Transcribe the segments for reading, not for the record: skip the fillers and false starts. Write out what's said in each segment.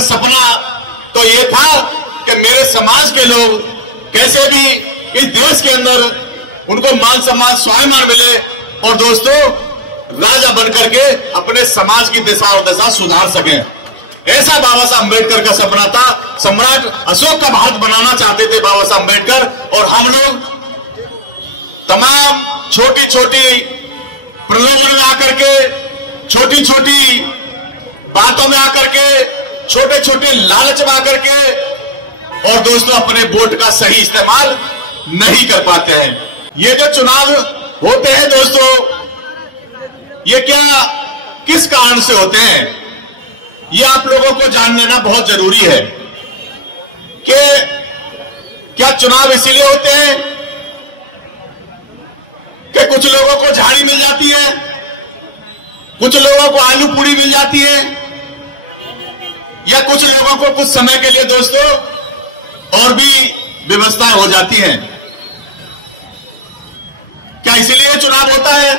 का सपना तो ये था कि मेरे समाज के लोग कैसे भी इस देश के अंदर उनको मान सम्मान स्वाभिमान मिले और दोस्तों राजा बनकर के अपने समाज की दिशा और दशा सुधार सके। ऐसा बाबा साहब अम्बेडकर का सपना था। सम्राट अशोक का भारत बनाना चाहते थे बाबा साहब अम्बेडकर, और हम लोग तमाम छोटी छोटी प्रलोभन में आकर के, छोटी छोटी बातों में आकर के, छोटे छोटे लालच में आकर के, और दोस्तों अपने वोट का सही इस्तेमाल नहीं कर पाते हैं। ये जो चुनाव होते हैं दोस्तों, ये क्या किस कारण से होते हैं, ये आप लोगों को जान लेना बहुत जरूरी है कि क्या चुनाव इसीलिए होते हैं कि कुछ लोगों को झाड़ी मिल जाती है, कुछ लोगों को आलू पूड़ी मिल जाती है, या कुछ लोगों को कुछ समय के लिए दोस्तों और भी व्यवस्था हो जाती है। क्या इसीलिए चुनाव होता है?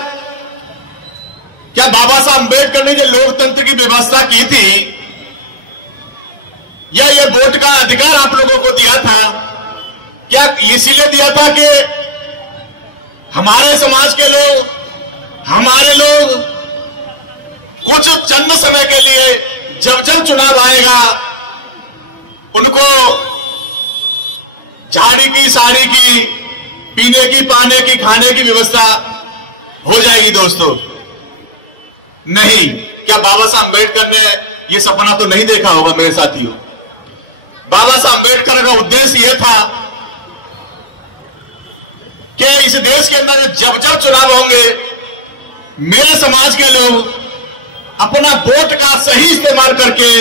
क्या बाबा साहब अम्बेडकर ने जो लोकतंत्र की व्यवस्था की थी, या ये वोट का अधिकार आप लोगों को दिया था, क्या इसीलिए दिया था कि हमारे समाज के लोग, हमारे लोग कुछ चंद समय के लिए जब जब चुनाव आएगा उनको झाड़ी की, साड़ी की, पीने की, पाने की, खाने की व्यवस्था हो जाएगी दोस्तों? नहीं। क्या बाबा साहब अम्बेडकर ने यह सपना तो नहीं देखा होगा मेरे साथियों? बाबा साहब अम्बेडकर का उद्देश्य यह था कि इस देश के अंदर जब जब चुनाव होंगे मेरे समाज के लोग अपना वोट का सही इस्तेमाल करके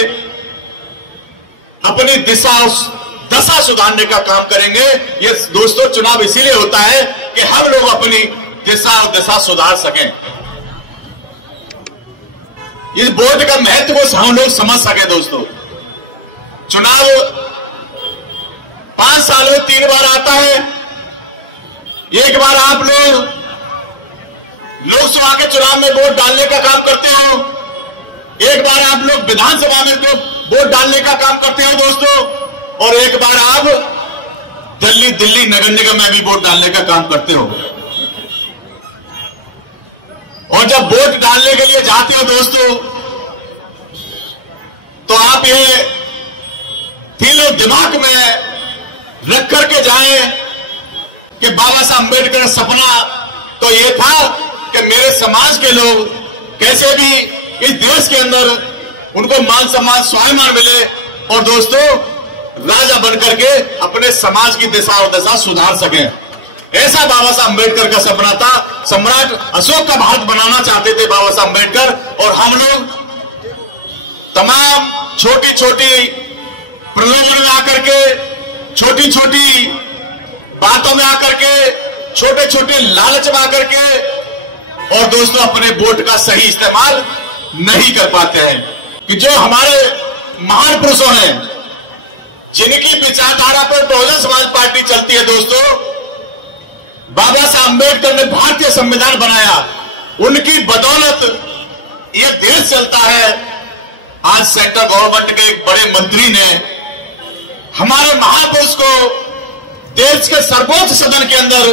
अपनी दशा सुधारने का काम करेंगे। ये दोस्तों चुनाव इसीलिए होता है कि हम लोग अपनी दिशा और दशा सुधार सकें, इस वोट का महत्व को हम लोग समझ सके। दोस्तों चुनाव 5 साल में 3 बार आता है। एक बार आप लोग लोकसभा के चुनाव में वोट डालने का काम करते हो, एक बार आप लोग विधानसभा में वोट डालने का काम करते हो दोस्तों, और एक बार आप दिल्ली नगर निगम में भी वोट डालने का काम करते हो। और जब वोट डालने के लिए जाते हो दोस्तों तो आप ये दिलो दिमाग में रख करके जाएं कि बाबा साहब अम्बेडकर का सपना तो ये था कि मेरे समाज के लोग कैसे भी इस देश के अंदर उनको मान सम्मान स्वाभिमान मिले और दोस्तों राजा बनकर के अपने समाज की दिशा और दशा सुधार सके। ऐसा बाबा साहब अम्बेडकर का सपना था। सम्राट अशोक का भारत बनाना चाहते थे बाबा साहब अम्बेडकर, और हम लोग तमाम छोटी छोटी प्रलोभन में आकर के, छोटी छोटी बातों में आकर के, छोटे छोटे लालच में आकर के, और दोस्तों अपने वोट का सही इस्तेमाल नहीं कर पाते हैं। कि जो हमारे महान पुरुषों ने, जिनकी विचारधारा पर बहुजन समाज पार्टी चलती है दोस्तों, बाबा साहब अम्बेडकर ने भारतीय संविधान बनाया, उनकी बदौलत यह देश चलता है। आज सेंट्रल गवर्नमेंट के एक बड़े मंत्री ने हमारे महापुरुष को देश के सर्वोच्च सदन के अंदर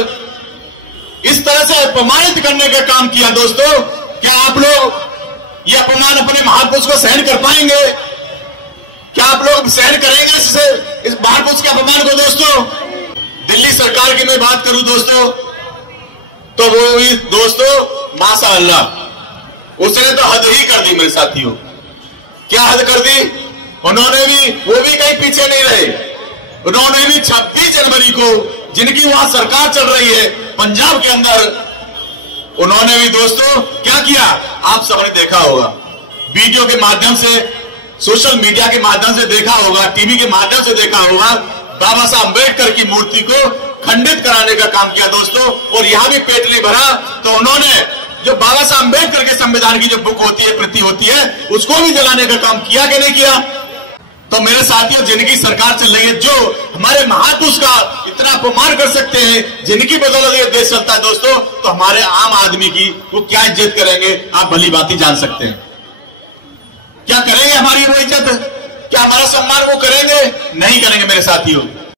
इस तरह से अपमानित करने का काम किया दोस्तों। क्या आप लोग ये अपमान अपने महापुरुष को सहन कर पाएंगे? क्या आप लोग सहन करेंगे इस महापुरुष के अपमान को दोस्तों? दिल्ली सरकार की मैं बात करूं दोस्तों तो वो भी दोस्तों माशाअल्लाह, उसने तो हद ही कर दी मेरे साथियों। क्या हद कर दी? उन्होंने भी, वो भी कहीं पीछे नहीं रहे। उन्होंने भी 26 जनवरी को, जिनकी वहां सरकार चल रही है पंजाब के अंदर, उन्होंने भी दोस्तों क्या किया आप सबने देखा होगा, वीडियो के माध्यम से, सोशल मीडिया के माध्यम से देखा होगा, टीवी के माध्यम से देखा होगा, बाबा साहब अम्बेडकर की मूर्ति को खंडित कराने का काम किया दोस्तों। और यहां भी पेट नहीं भरा तो उन्होंने जो बाबा साहब अम्बेडकर के संविधान की जो बुक होती है, प्रति होती है, उसको भी जलाने का काम किया कि नहीं किया? तो मेरे साथियों, जिनकी सरकार चल रही है, जो हमारे महापुरुष का इतना अपमान कर सकते हैं, जिनकी बदौलत ये देश चलता है दोस्तों, तो हमारे आम आदमी की वो क्या इज्जत करेंगे आप भली बात ही जान सकते हैं। क्या करेंगे हमारी वो इज्जत? क्या हमारा सम्मान को करेंगे? नहीं करेंगे मेरे साथियों।